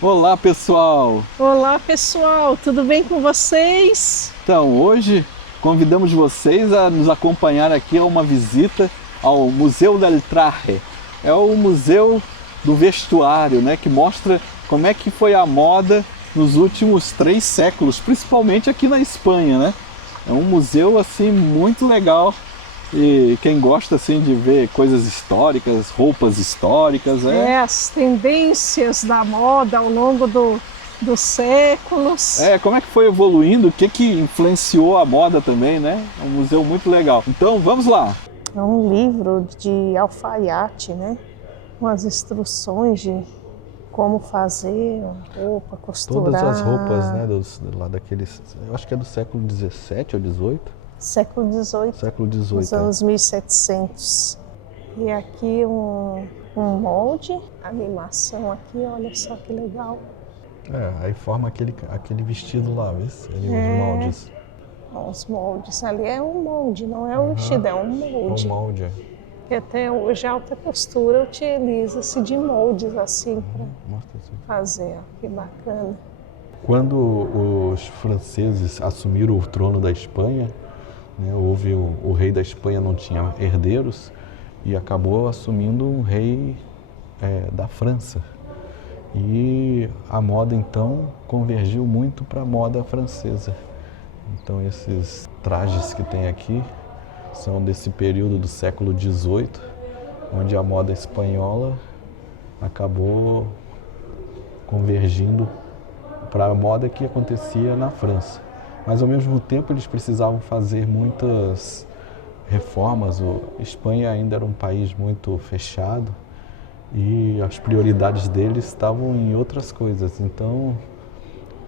Olá, pessoal! Olá, pessoal, tudo bem com vocês? Então, hoje convidamos vocês a nos acompanhar aqui a uma visita ao Museu del Traje. É o museu do vestuário, né, que mostra como é que foi a moda nos últimos 3 séculos, principalmente aqui na Espanha, né? É um museu assim muito legal e quem gosta assim de ver coisas históricas, roupas históricas, As tendências da moda ao longo dos séculos. como é que foi evoluindo, o que que influenciou a moda também, né? É um museu muito legal. Então, vamos lá! É um livro de alfaiate, né? Com as instruções de como fazer uma roupa, costurar. Todas as roupas, né, lá daqueles, eu acho que é do século 17 ou 18? Século XVIII, Século nos 18. anos 1700. E aqui um molde, animação aqui, olha só que legal. Aí forma aquele vestido lá, vê? Os moldes. Os moldes ali é um molde, não é um vestido, é um molde. O molde. E até hoje a alta costura utiliza-se de moldes assim para Mostra assim. fazer, ó, que bacana. Quando os franceses assumiram o trono da Espanha, né, o rei da Espanha não tinha herdeiros e acabou assumindo um rei da França. E a moda então convergiu muito para a moda francesa. Então esses trajes que tem aqui são desse período do século XVIII, onde a moda espanhola acabou convergindo para a moda que acontecia na França. Mas ao mesmo tempo eles precisavam fazer muitas reformas. A Espanha ainda era um país muito fechado e as prioridades deles estavam em outras coisas. Então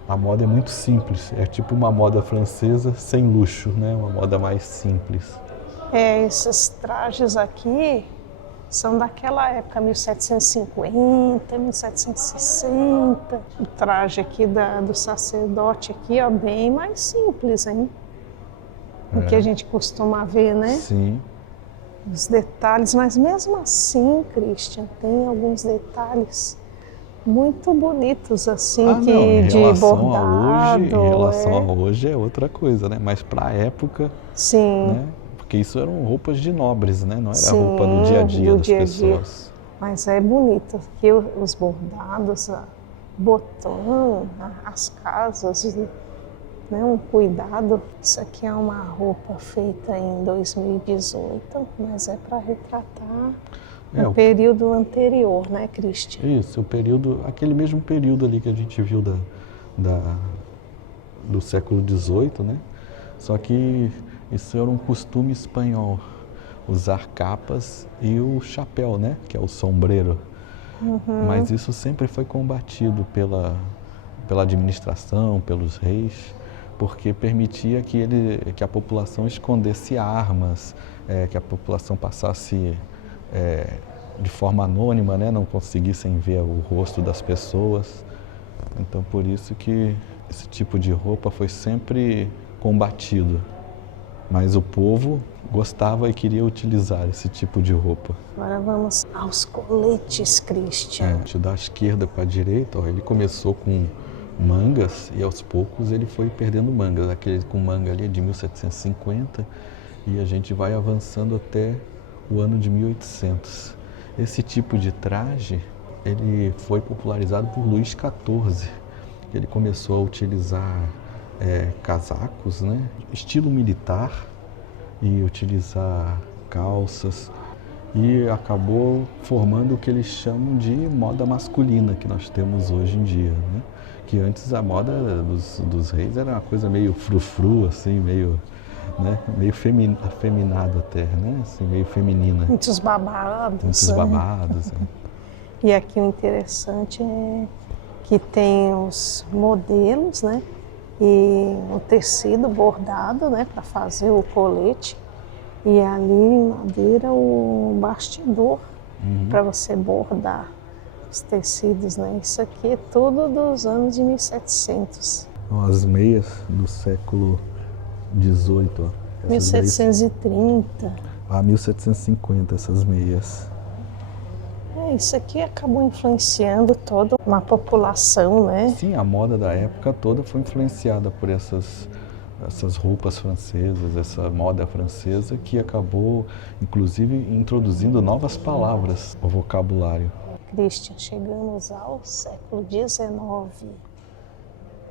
a moda é muito simples, é tipo uma moda francesa sem luxo, né? Uma moda mais simples. Esses trajes aqui são daquela época, 1750, 1760. O traje aqui do sacerdote aqui, ó, bem mais simples, hein? Do que a gente costuma ver, né? Sim. Os detalhes, mas mesmo assim, Christian, tem alguns detalhes muito bonitos assim, de bordado. Em relação a hoje é outra coisa, né? Mas para a época, sim, né? Porque isso eram roupas de nobres, né? Não era sim, roupa do dia a dia das pessoas. Mas é bonito aqui os bordados, botão, as casas, né? Um cuidado. Isso aqui é uma roupa feita em 2018, mas é para retratar o período anterior, né, Christian? Isso, aquele mesmo período ali que a gente viu do século XVIII, né? Só que isso era um costume espanhol, usar capas e o chapéu, né? Que é o sombreiro. Uhum. Mas isso sempre foi combatido pela administração, pelos reis, porque permitia que a população escondesse armas, que a população passasse de forma anônima, né? Não conseguissem ver o rosto das pessoas. Então por isso que esse tipo de roupa foi sempre combatido. Mas o povo gostava e queria utilizar esse tipo de roupa. Agora vamos aos coletes, Christian. Da esquerda para a direita, ó, ele começou com mangas e aos poucos ele foi perdendo mangas. Aquele com manga ali é de 1750 e a gente vai avançando até o ano de 1800. Esse tipo de traje ele foi popularizado por Luís XIV. Ele começou a utilizar casacos, né, estilo militar, e utilizar calças, e acabou formando o que eles chamam de moda masculina que nós temos hoje em dia, né? Que antes a moda dos reis era uma coisa meio frufru, assim, meio afeminado até, né? Assim, meio feminina. Muitos babados. Muitos babados. E aqui o interessante é que tem os modelos, né? E o tecido bordado, né? Para fazer o colete. E ali em madeira o bastidor para você bordar os tecidos, né? Isso aqui é tudo dos anos de 1700. As meias do século XVIII, ó. 1730. 1750, essas meias. isso aqui acabou influenciando toda uma população, né? Sim, a moda da época toda foi influenciada por essas roupas francesas, essa moda francesa que acabou, inclusive, introduzindo novas palavras ao vocabulário. Christian, chegamos ao século XIX,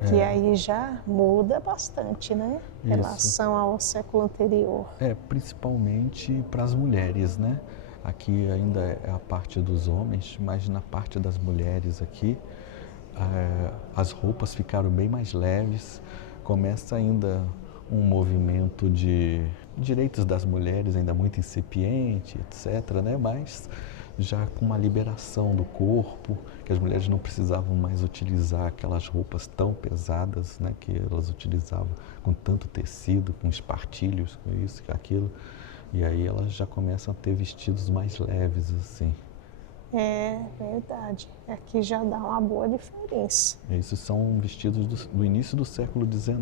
que aí já muda bastante, né? Em relação ao século anterior. Principalmente para as mulheres, né? Aqui ainda é a parte dos homens, mas na parte das mulheres aqui, as roupas ficaram bem mais leves. Começa ainda um movimento de direitos das mulheres, ainda muito incipiente, etc., né? Mas já com uma liberação do corpo, que as mulheres não precisavam mais utilizar aquelas roupas tão pesadas, né? Que elas utilizavam com tanto tecido, com espartilhos, com isso, com aquilo. E aí elas já começam a ter vestidos mais leves, assim. É verdade. Aqui já dá uma boa diferença. Esses são vestidos do início do século XIX.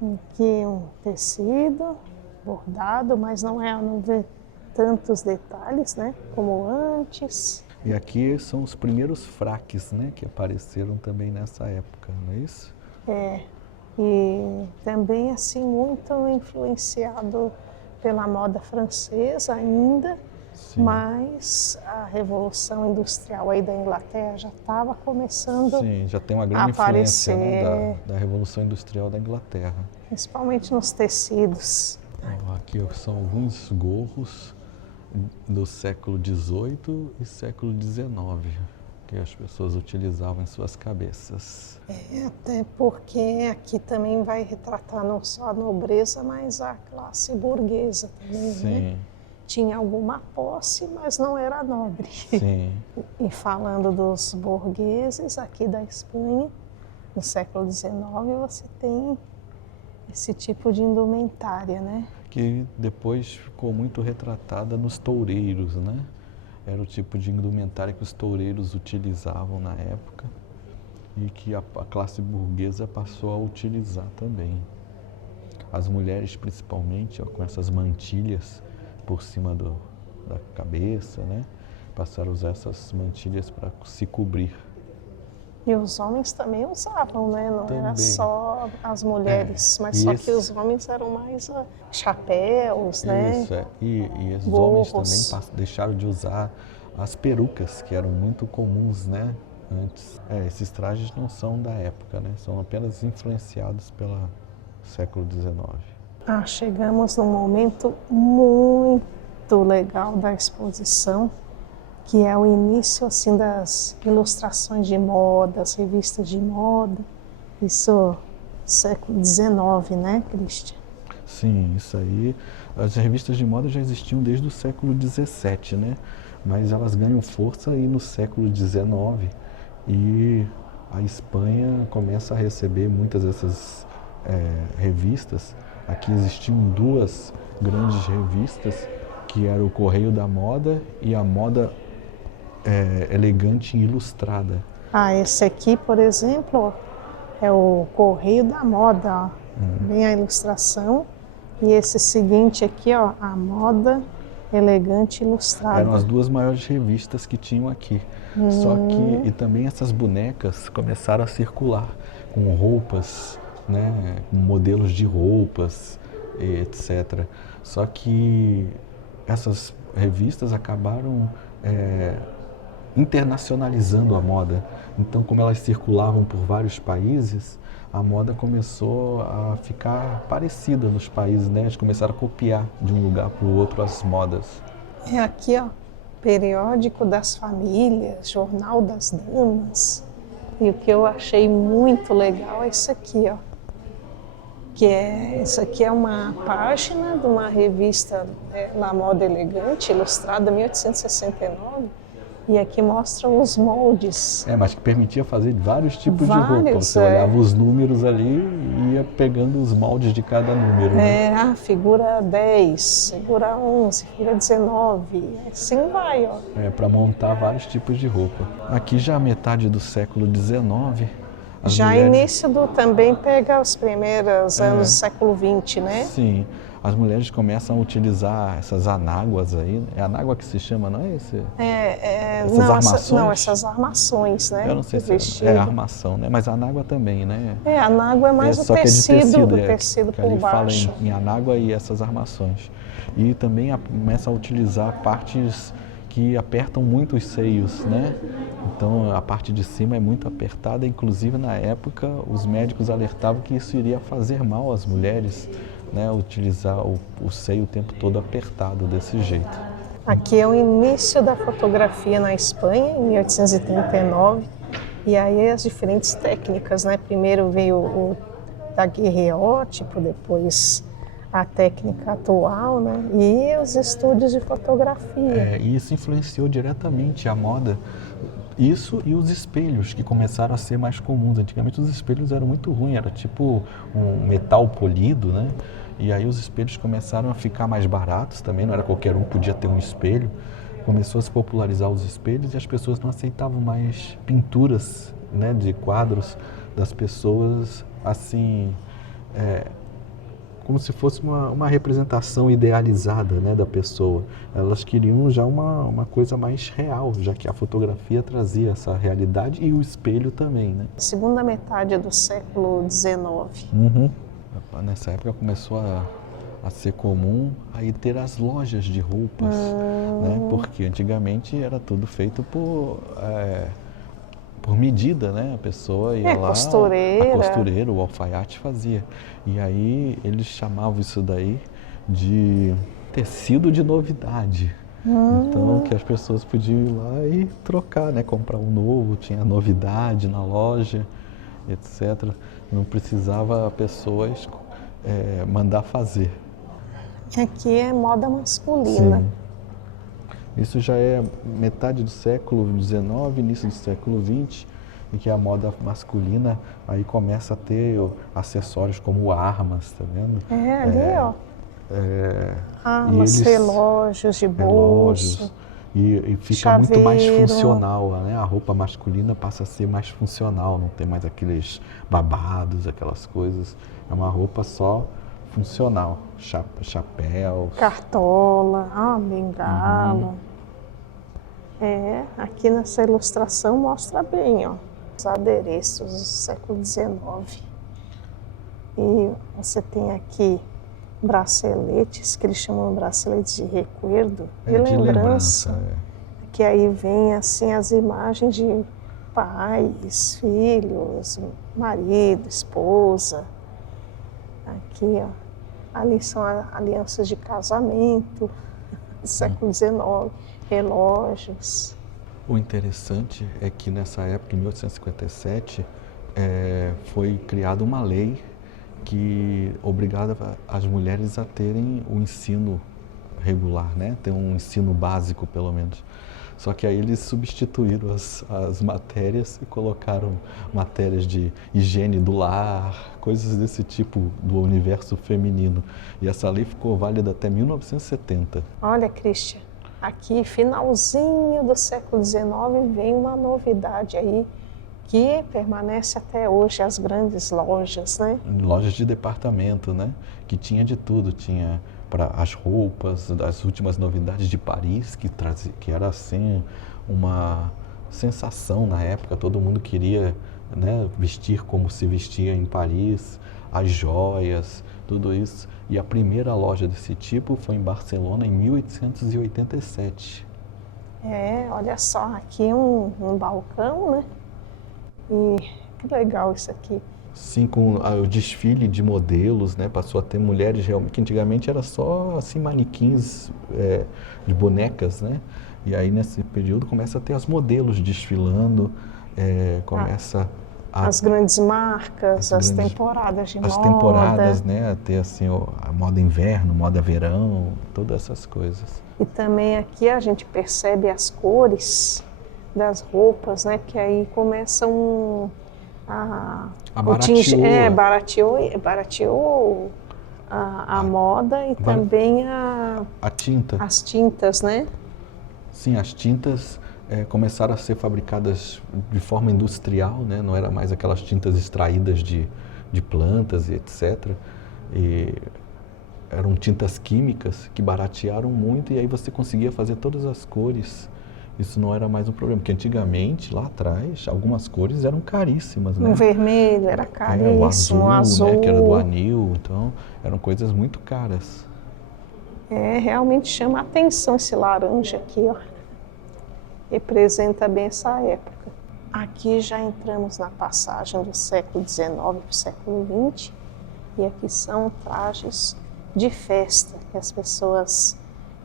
Aqui um tecido bordado, mas não vê tantos detalhes, né? Como antes. E aqui são os primeiros fraques, né? Que apareceram também nessa época, não é isso? E também assim muito influenciado pela moda francesa ainda. Sim. Mas a Revolução Industrial aí da Inglaterra já estava começando. Sim, já tem uma grande influência, né, da Revolução Industrial da Inglaterra. Principalmente nos tecidos. Aqui são alguns gorros do século XVIII e século XIX que as pessoas utilizavam em suas cabeças. Até porque aqui também vai retratar não só a nobreza, mas a classe burguesa também, Sim. Né? Tinha alguma posse, mas não era nobre. Sim. E falando dos burgueses aqui da Espanha, no século XIX, você tem esse tipo de indumentária, né? Que depois ficou muito retratada nos toureiros, né? Era o tipo de indumentária que os toureiros utilizavam na época e que a classe burguesa passou a utilizar também. As mulheres, principalmente, com essas mantilhas por cima da cabeça, né? Passaram a usar essas mantilhas para se cobrir. E os homens também usavam, né? Não também. Era só as mulheres, mas só que os homens eram mais chapéus, né? Isso, E os gorros. homens também deixaram de usar as perucas, que eram muito comuns, né? Antes. Esses trajes não são da época, né? São apenas influenciados pelo século XIX. Chegamos num momento muito legal da exposição, que é o início assim das ilustrações de moda, as revistas de moda. Isso século XIX, né, Christian? Sim, isso aí. As revistas de moda já existiam desde o século XVII, né? Mas elas ganham força aí no século XIX e a Espanha começa a receber muitas dessas revistas. Aqui existiam duas grandes revistas, que era o Correio da Moda e a Moda Elegante e Ilustrada. Esse aqui, por exemplo, é o Correio da Moda, ó. Vem a ilustração. E esse seguinte aqui, ó, a Moda Elegante e Ilustrada. Eram as duas maiores revistas que tinham aqui. Só que, e também essas bonecas começaram a circular com roupas, né, modelos de roupas, etc. Só que essas revistas acabaram internacionalizando a moda. Então, como elas circulavam por vários países, a moda começou a ficar parecida nos países, né? Eles começaram a copiar de um lugar para o outro as modas. Aqui, ó, Periódico das Famílias, Jornal das Damas. E o que eu achei muito legal é isso aqui, ó. Isso aqui é uma página de uma revista La Moda Elegante, ilustrada em 1869, e aqui mostra os moldes. Mas que permitia fazer vários tipos de roupa. Você olhava os números ali e ia pegando os moldes de cada número. Né? Figura 10, figura 11, figura 19, assim vai, ó. Para montar vários tipos de roupa. Aqui já a metade do século XIX... Já início também pega os primeiros anos do século XX, né? Sim. as mulheres começam a utilizar essas anáguas aí. É anágua que se chama, não é esse? Essas armações? Não, essas armações, né? Eu não sei se é armação, né? Mas a anágua também, né? A anágua é mais o só tecido, que o tecido que por ali fala baixo. em anágua e essas armações. E também começa a utilizar partes que apertam muito os seios, né? Então a parte de cima é muito apertada, inclusive na época os médicos alertavam que isso iria fazer mal às mulheres, né? Utilizar o seio o tempo todo apertado desse jeito. Aqui é o início da fotografia na Espanha, em 1839, e aí as diferentes técnicas, né? Primeiro veio o daguerreótipo, depois a técnica atual, né? E os estúdios de fotografia. E isso influenciou diretamente a moda. Isso e os espelhos, que começaram a ser mais comuns. Antigamente os espelhos eram muito ruins, era tipo um metal polido, né? E aí os espelhos começaram a ficar mais baratos também, não era qualquer um podia ter um espelho. Começou a se popularizar os espelhos e as pessoas não aceitavam mais pinturas, né, de quadros das pessoas assim, como se fosse uma representação idealizada, né, da pessoa. Elas queriam já uma coisa mais real, já que a fotografia trazia essa realidade e o espelho também, né? Segunda metade do século XIX. Uhum. Nessa época começou a ser comum aí ter as lojas de roupas, né? Porque antigamente era tudo feito por medida, né? A pessoa ia lá, costureira. a costureira, o alfaiate fazia. E aí eles chamavam isso daí de tecido de novidade. Então que as pessoas podiam ir lá e trocar, né? Comprar um novo, tinha novidade na loja, etc. Não precisava pessoas mandar fazer. Aqui é moda masculina. Sim. Isso já é metade do século XIX, início do século XX, em que a moda masculina aí começa a ter acessórios como armas, tá vendo? Ali, ó. Armas, relógios de bolso. E fica chaveiro. Muito mais funcional, né? A roupa masculina passa a ser mais funcional, não tem mais aqueles babados, aquelas coisas. É uma roupa só funcional, chapéu. Cartola, bengala. Aqui nessa ilustração mostra bem, ó, os adereços do século XIX. E você tem aqui braceletes, que eles chamam de braceletes de recuerdo, de lembrança. Que aí vem assim as imagens de pais, filhos, marido, esposa. Aqui, ó, ali são alianças de casamento do século XIX, relógios. O interessante é que nessa época, em 1857, foi criada uma lei que obrigava as mulheres a terem o ensino regular, né? Ter um ensino básico, pelo menos. Só que aí eles substituíram as matérias e colocaram matérias de higiene do lar, coisas desse tipo do universo feminino. E essa lei ficou válida até 1970. Olha, Christian, aqui finalzinho do século XIX vem uma novidade aí que permanece até hoje, as grandes lojas, né? Lojas de departamento, né? Que tinha de tudo, tinha para as roupas, as últimas novidades de Paris, que era assim uma sensação na época, todo mundo queria, né, vestir como se vestia em Paris, as joias, tudo isso. E a primeira loja desse tipo foi em Barcelona em 1887. Olha só, aqui um balcão, né? E que legal isso aqui. Sim, com o desfile de modelos, né? Passou a ter mulheres realmente, que antigamente era só assim manequins de bonecas, né? E aí nesse período começa a ter as modelos desfilando, começa as grandes marcas, as temporadas de moda. As temporadas, né? A ter assim a moda inverno, moda verão, todas essas coisas. E também aqui a gente percebe as cores das roupas, né? Que aí começam barateou a moda e também a tinta. As tintas, né? Sim, as tintas começaram a ser fabricadas de forma industrial, né? Não era mais aquelas tintas extraídas de plantas e etc. eram tintas químicas que baratearam muito e aí você conseguia fazer todas as cores. Isso não era mais um problema, porque antigamente, lá atrás, algumas cores eram caríssimas, né? O vermelho era caríssimo, o azul, né, que era do anil, então eram coisas muito caras. Realmente chama a atenção esse laranja aqui, ó. Representa bem essa época. Aqui já entramos na passagem do século XIX para o século XX, e aqui são trajes de festa, que as pessoas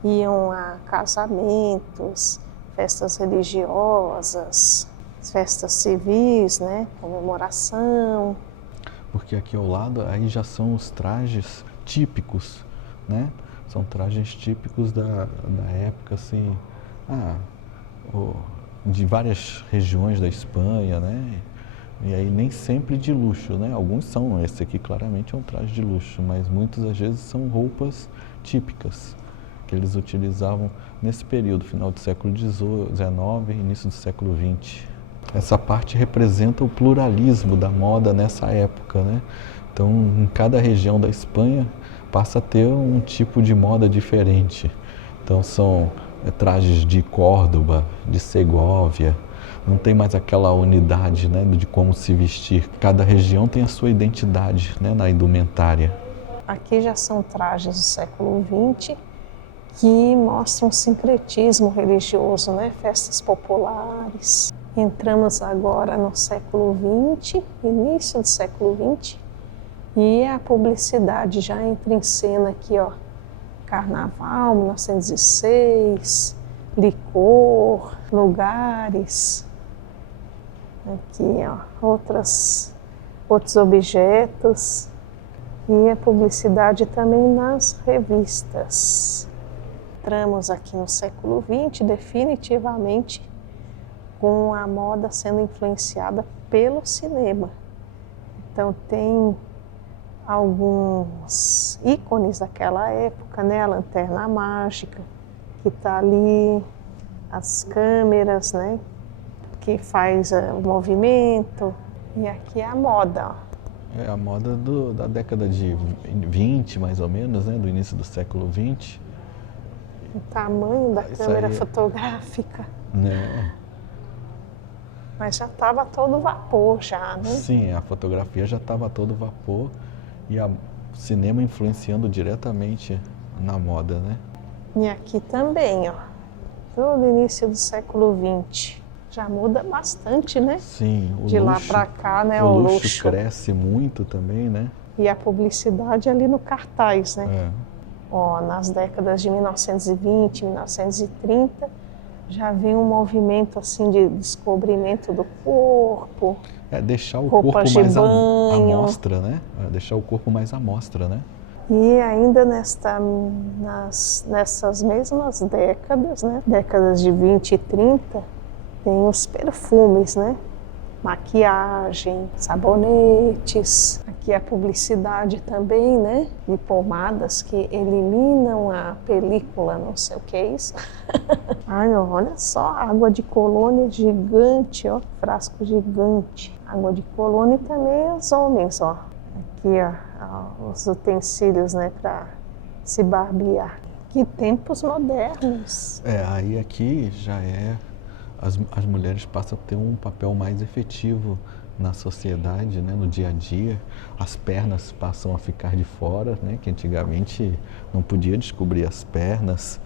iam a casamentos, festas religiosas, festas civis, né, comemoração. Porque aqui ao lado aí já são os trajes típicos, né? São trajes típicos da época, assim, de várias regiões da Espanha, né? E aí nem sempre de luxo, né? Alguns são, esse aqui claramente é um traje de luxo, mas muitas das vezes são roupas típicas que eles utilizavam nesse período, final do século XIX, início do século XX. Essa parte representa o pluralismo da moda nessa época, né? Então, em cada região da Espanha passa a ter um tipo de moda diferente. Então, são trajes de Córdoba, de Segóvia. Não tem mais aquela unidade, né, de como se vestir. Cada região tem a sua identidade, né, na indumentária. Aqui já são trajes do século XX que mostram sincretismo religioso, né? Festas populares. Entramos agora no século XX, início do século XX, e a publicidade já entra em cena aqui, ó. Carnaval, 1906, licor, lugares. Aqui, ó, outros objetos. E a publicidade também nas revistas. Entramos aqui no século XX, definitivamente, com a moda sendo influenciada pelo cinema. Então tem alguns ícones daquela época, né? A lanterna mágica, que está ali, as câmeras, né? Que faz o movimento. E aqui é a moda, ó. É a moda da década de 20, mais ou menos, né? Do início do século XX. O tamanho da Isso câmera aí, fotográfica. Né? Mas já estava todo vapor já, né? Sim, a fotografia já estava a todo vapor e o cinema influenciando diretamente na moda, né? E aqui também, ó. Todo início do século XX. Já muda bastante, né? Sim, de lá para cá, né? O luxo cresce muito também, né? E a publicidade ali no cartaz, né? É. Ó, nas décadas de 1920, 1930, já vem um movimento assim de descobrimento do corpo. Deixar o corpo mais à mostra, né? Deixar o corpo mais à mostra, né? E ainda nessas mesmas décadas, né? Décadas de 20 e 30, tem os perfumes, né? Maquiagem, sabonetes. Aqui a publicidade também, né? De pomadas que eliminam a película, não sei o que é isso. Ai, olha só, água de colônia gigante, ó. Frasco gigante. Água de colônia e também os homens, ó. Aqui, ó, os utensílios, né? Para se barbear. Que tempos modernos. Aí aqui já as mulheres passam a ter um papel mais efetivo na sociedade, né, no dia a dia. As pernas passam a ficar de fora, né, que antigamente não podia descobrir as pernas,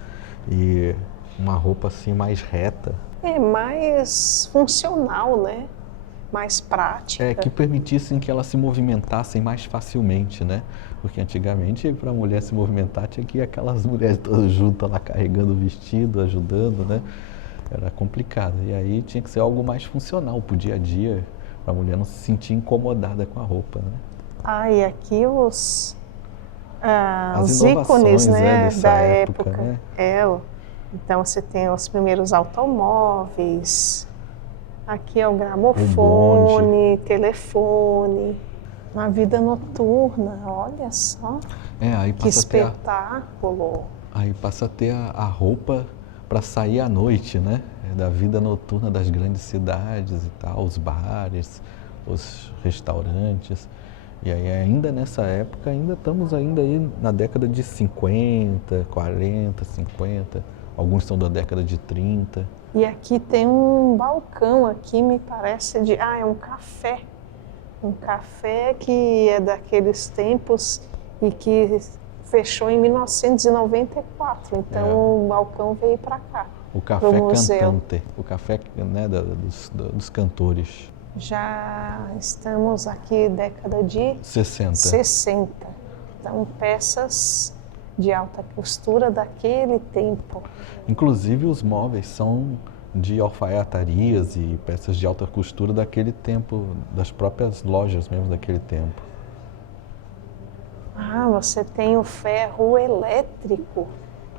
e uma roupa assim mais reta. Mais funcional, né? Mais prática. Que permitissem que elas se movimentassem mais facilmente, né? Porque antigamente, para a mulher se movimentar, tinha que ir aquelas mulheres todas juntas lá carregando o vestido, ajudando, né? Era complicado. E aí tinha que ser algo mais funcional pro dia a dia, para a mulher não se sentir incomodada com a roupa, né? E aqui os As ícones, né, dessa da época, época. né? Então você tem os primeiros automóveis, aqui é o gramofone, telefone, uma vida noturna, olha só. Aí que passa espetáculo. Aí passa a ter a roupa para sair à noite, né? Da vida noturna das grandes cidades e tal, os bares, os restaurantes. E aí ainda nessa época, ainda estamos ainda aí na década de 50, 40, 50, alguns são da década de 30. E aqui tem um balcão, aqui me parece é um café. Um café que é daqueles tempos e que fechou em 1994. Então o balcão veio para cá. O café cantante, o café, né, dos cantores. Já estamos aqui década de 60. Então peças de alta costura daquele tempo. Inclusive os móveis são de alfaiatarias e peças de alta costura daquele tempo, das próprias lojas mesmo daquele tempo. Ah, você tem o ferro elétrico,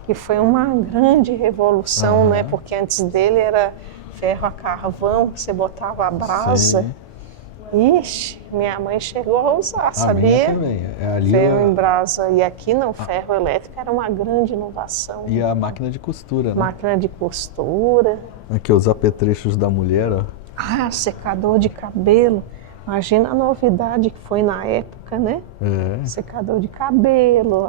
que foi uma grande revolução, né? Porque antes dele era ferro a carvão, você botava a brasa. Sim. Ixi, minha mãe chegou a usar, sabia? Minha também. Ali ferro em brasa. E aqui não, ferro elétrico era uma grande inovação. E a máquina de costura, né? Máquina de costura. Aqui os apetrechos da mulher, ó. Ah, secador de cabelo. Imagina a novidade que foi na época, né? Secador de cabelo,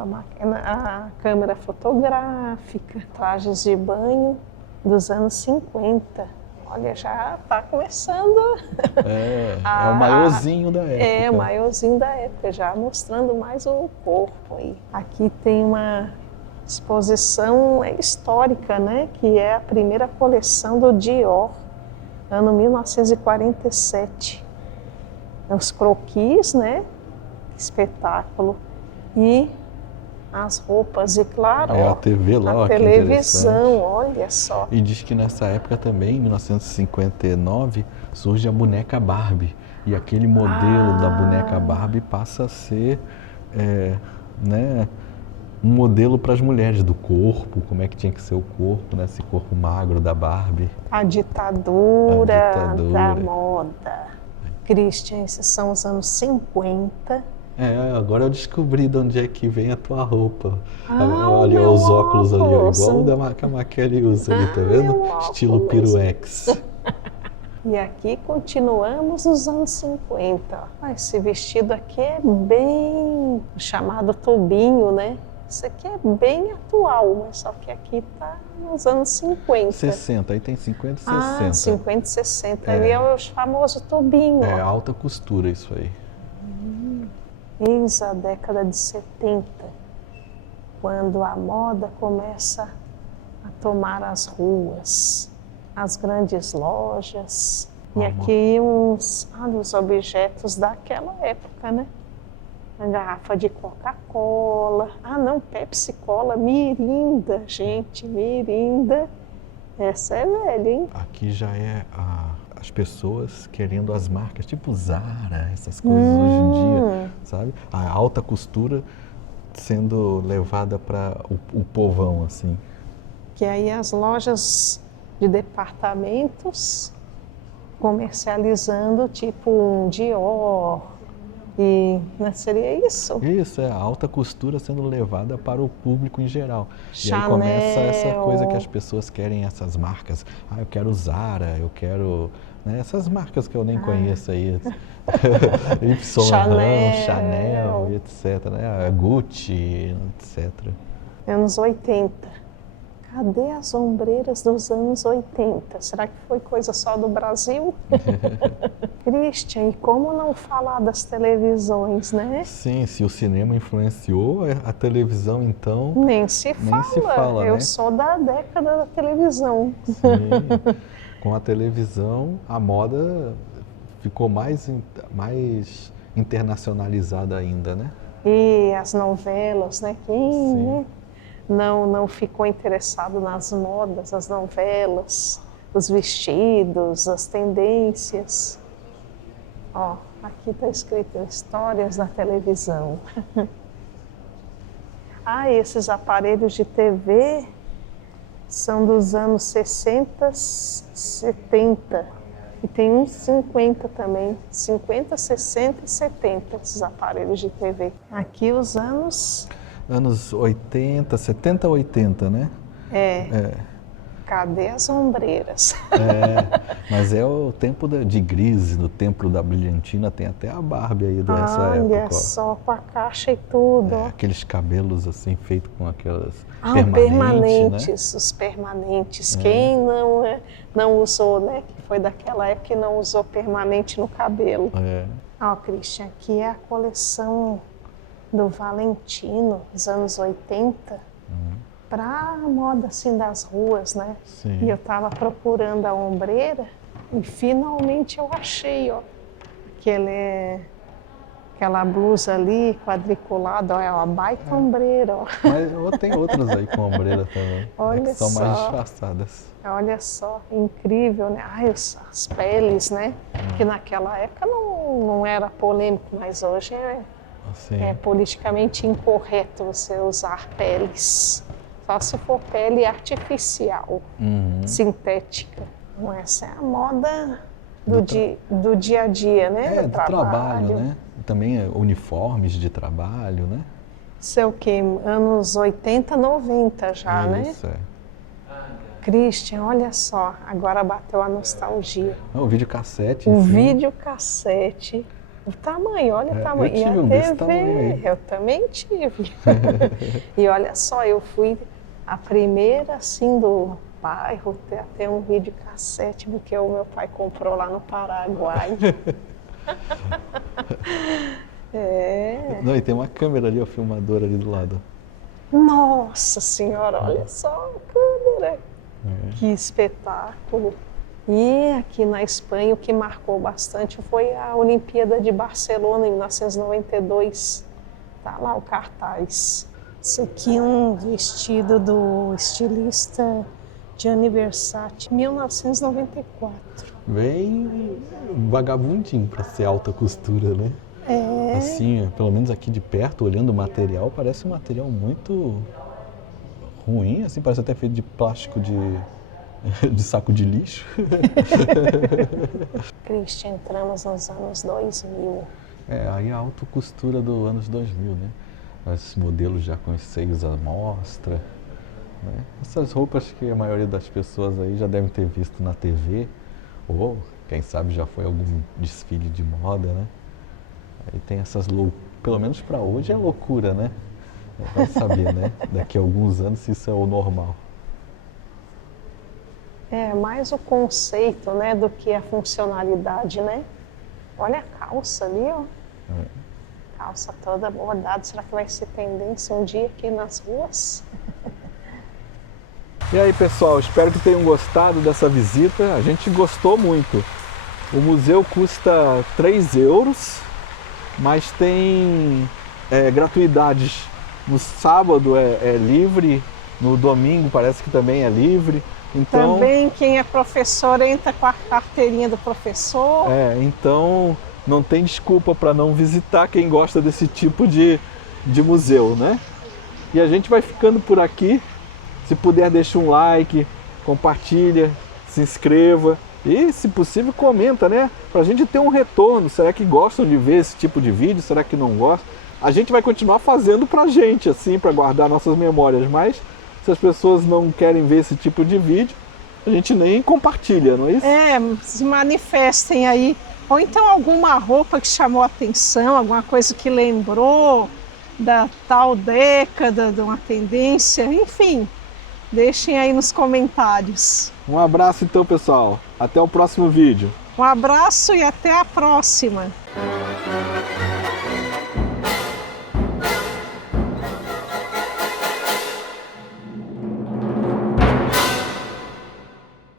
a câmera fotográfica, trajes de banho dos anos 50. Olha, já está começando. É o maiorzinho da época. É, o maiorzinho da época, já mostrando mais o corpo aí. Aqui tem uma exposição histórica, né? Que é a primeira coleção do Dior, ano 1947. Os croquis, né? Espetáculo. E as roupas, e claro, a TV lá, a televisão, olha só. E diz que nessa época também, em 1959, surge a boneca Barbie. E aquele modelo da boneca Barbie passa a ser né, um modelo para as mulheres do corpo, como é que tinha que ser o corpo, né, esse corpo magro da Barbie. A ditadura da moda. Christian, esses são os anos 50. Agora eu descobri de onde é que vem a tua roupa. Olha os óculos ali, ó, igual o que a Maquele usa ali, tá vendo? Estilo Piruex. E aqui continuamos nos anos 50. Esse vestido aqui é bem chamado tubinho, né? Isso aqui é bem atual, mas só que aqui tá nos anos 50. 60, aí tem 50 e 60. 50 e 60. Ali é o famoso tubinho. É alta costura isso aí. Eis a década de 70, quando a moda começa a tomar as ruas, as grandes lojas. E aqui uns objetos daquela época, né? A garrafa de Coca-Cola. Pepsi Cola, Mirinda, gente, Mirinda. Essa é velha, hein? Aqui já é as pessoas querendo as marcas, tipo Zara, essas coisas hoje em dia, sabe? A alta costura sendo levada para o povão, assim. Que aí as lojas de departamentos comercializando tipo um Dior, e né, seria isso? Isso, a alta costura sendo levada para o público em geral. Chanel. E aí começa essa coisa que as pessoas querem, essas marcas. Eu quero Zara, eu quero... Né, essas marcas que eu nem conheço aí. Yves Chanel, etc. Né, Gucci, etc. Anos 80. Cadê as ombreiras dos anos 80? Será que foi coisa só do Brasil? Christian, e como não falar das televisões, né? Sim, se o cinema influenciou, a televisão então... Nem se fala. Eu sou da década da televisão. Sim. Com a televisão, a moda ficou mais internacionalizada ainda, né? E as novelas, né? Quem não ficou interessado nas modas, as novelas, os vestidos, as tendências. Ó, aqui está escrito Histórias da Televisão. Esses aparelhos de TV são dos anos 60, 70. E tem uns 50 também. 50, 60 e 70 esses aparelhos de TV. Aqui os anos... Anos 80, 70, 80, né? Cadê as ombreiras? Mas é o tempo de Grise, no Templo da Brilhantina, tem até a Barbie aí dessa época. Olha só, com a caixa e tudo. Aqueles cabelos assim, feitos com aquelas permanentes, né? os permanentes. Quem não usou, né? Que foi daquela época e não usou permanente no cabelo. Ó, Christian, aqui é a coleção do Valentino, dos anos 80. Para moda assim das ruas, né? Sim. E eu tava procurando a ombreira e finalmente eu achei, ó. Aquela blusa ali quadriculada, ó, é uma baita ombreira, ó. Mas tem outras aí com ombreira também. Olha que são só. mais disfarçadas. Olha só, incrível, né? Ai, as peles, né? Que naquela época não era polêmico, mas hoje é politicamente incorreto você usar peles. Só se for pele artificial, sintética. Então, essa é a moda do dia a dia, né? Do trabalho, né? Também uniformes de trabalho, né? Isso é o quê? Anos 80, 90 já, né? Isso, Christian, olha só, agora bateu a nostalgia. O videocassete. O videocassete. O tamanho, olha o tamanho. Eu tive e a desse TV, tamanho aí. eu também tive. E olha só, eu fui a primeira, assim, do bairro a ter um videocassete, porque o meu pai comprou lá no Paraguai. Não, e tem uma câmera ali, a filmadora ali do lado. Nossa Senhora, olha só a câmera. Que espetáculo. E aqui na Espanha o que marcou bastante foi a Olimpíada de Barcelona em 1992. Tá lá o cartaz. Esse aqui é um vestido do estilista Gianni Versace, 1994. Bem vagabundinho para ser alta costura, né? Assim, pelo menos aqui de perto, olhando o material, parece um material muito ruim, assim, parece até feito de plástico de saco de lixo. Christian, entramos nos anos 2000. Aí a alta costura dos anos 2000, né? Esses modelos já com os seios à mostra, né? Essas roupas que a maioria das pessoas aí já devem ter visto na TV, ou quem sabe já foi algum desfile de moda, né? Aí tem essas pelo menos para hoje é loucura, né? Vai saber, né? Daqui a alguns anos se isso é o normal. É mais o conceito, né, do que a funcionalidade, né? Olha a calça ali, ó. Calça toda bordada. Será que vai ser tendência um dia aqui nas ruas? E aí, pessoal, espero que tenham gostado dessa visita. A gente gostou muito. O museu custa 3 euros, mas tem gratuidades. No sábado é livre, no domingo parece que também é livre. Então, também quem é professor entra com a carteirinha do professor. Então não tem desculpa para não visitar quem gosta desse tipo de museu, né? E a gente vai ficando por aqui. Se puder, deixa um like, compartilha, se inscreva e, se possível, comenta, né? Para a gente ter um retorno. Será que gostam de ver esse tipo de vídeo? Será que não gostam? A gente vai continuar fazendo pra gente, assim, para guardar nossas memórias, mas se as pessoas não querem ver esse tipo de vídeo, a gente nem compartilha, não é isso? Se manifestem aí. Ou então alguma roupa que chamou a atenção, alguma coisa que lembrou da tal década, de uma tendência, enfim. Deixem aí nos comentários. Um abraço então, pessoal. Até o próximo vídeo. Um abraço e até a próxima.